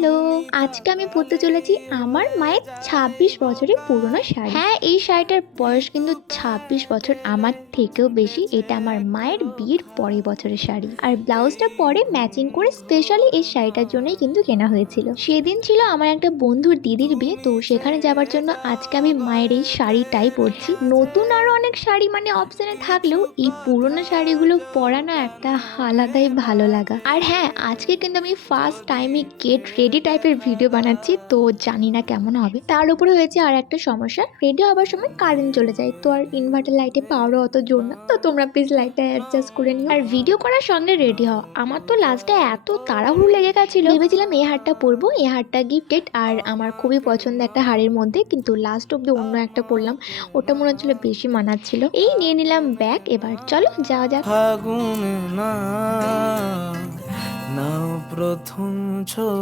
Hello, আজকে আমি পরতে চলেছি আমার মায়ের ২৬ বছরের পুরনো শাড়ি। হ্যাঁ, এই শাড়িটার বয়স কিন্তু ২৬ বছর, আমার থেকেও বেশি। এটা আমার মায়ের বিয়ের পরের বছরের শাড়ি, আর ব্লাউজটা পরে ম্যাচিং করে স্পেশালি এই শাড়িটার জন্যই কিন্তু কেনা হয়েছিল। সেদিন ছিল আমার একটা বন্ধুর দিদির বিয়ে, তো সেখানে যাবার জন্য আজকে আমি মায়ের এই শাড়িটাই পরছি। নতুন আরো অনেক শাড়ি মানে অপশনে থাকলেও এই পুরনো শাড়িগুলো পরা না একটা আলাদাই ভালো লাগা। আর হ্যাঁ, আজকে কিন্তু আমি ফার্স্ট টাইমই গেট রেডি টাইপের ভিডিও বানাচ্ছি, তো জানি না কেমন হবে। তার উপরে হয়েছে আর একটা সমস্যা, রেডি হবার সময় কারেন্ট চলে যায়, তো আর ইনভার্টার লাইটে পাওয়ারও অত জোর না, তো তোমরা প্লিজ লাইটটা অ্যাডজাস্ট করে নিও। আর ভিডিও করার সঙ্গে রেডি হও, আমার তো লাস্টে এত তাড়াহুড়ো লেগে গেছিল, ভেবেছিলাম এই হারটা পরবো, এই হারটা গিফটেড আর আমার খুবই পছন্দ একটা হারের মধ্যে, কিন্তু লাস্ট অব্দি অন্য একটা পরলাম, ওটা মনে হচ্ছিল বেশি মানাচ্ছিল। এই নিয়ে নিলাম ব্যাগ, এবার চলো যাওয়া যাক। ফাগুন না নাও প্রথম ছোঁয়া।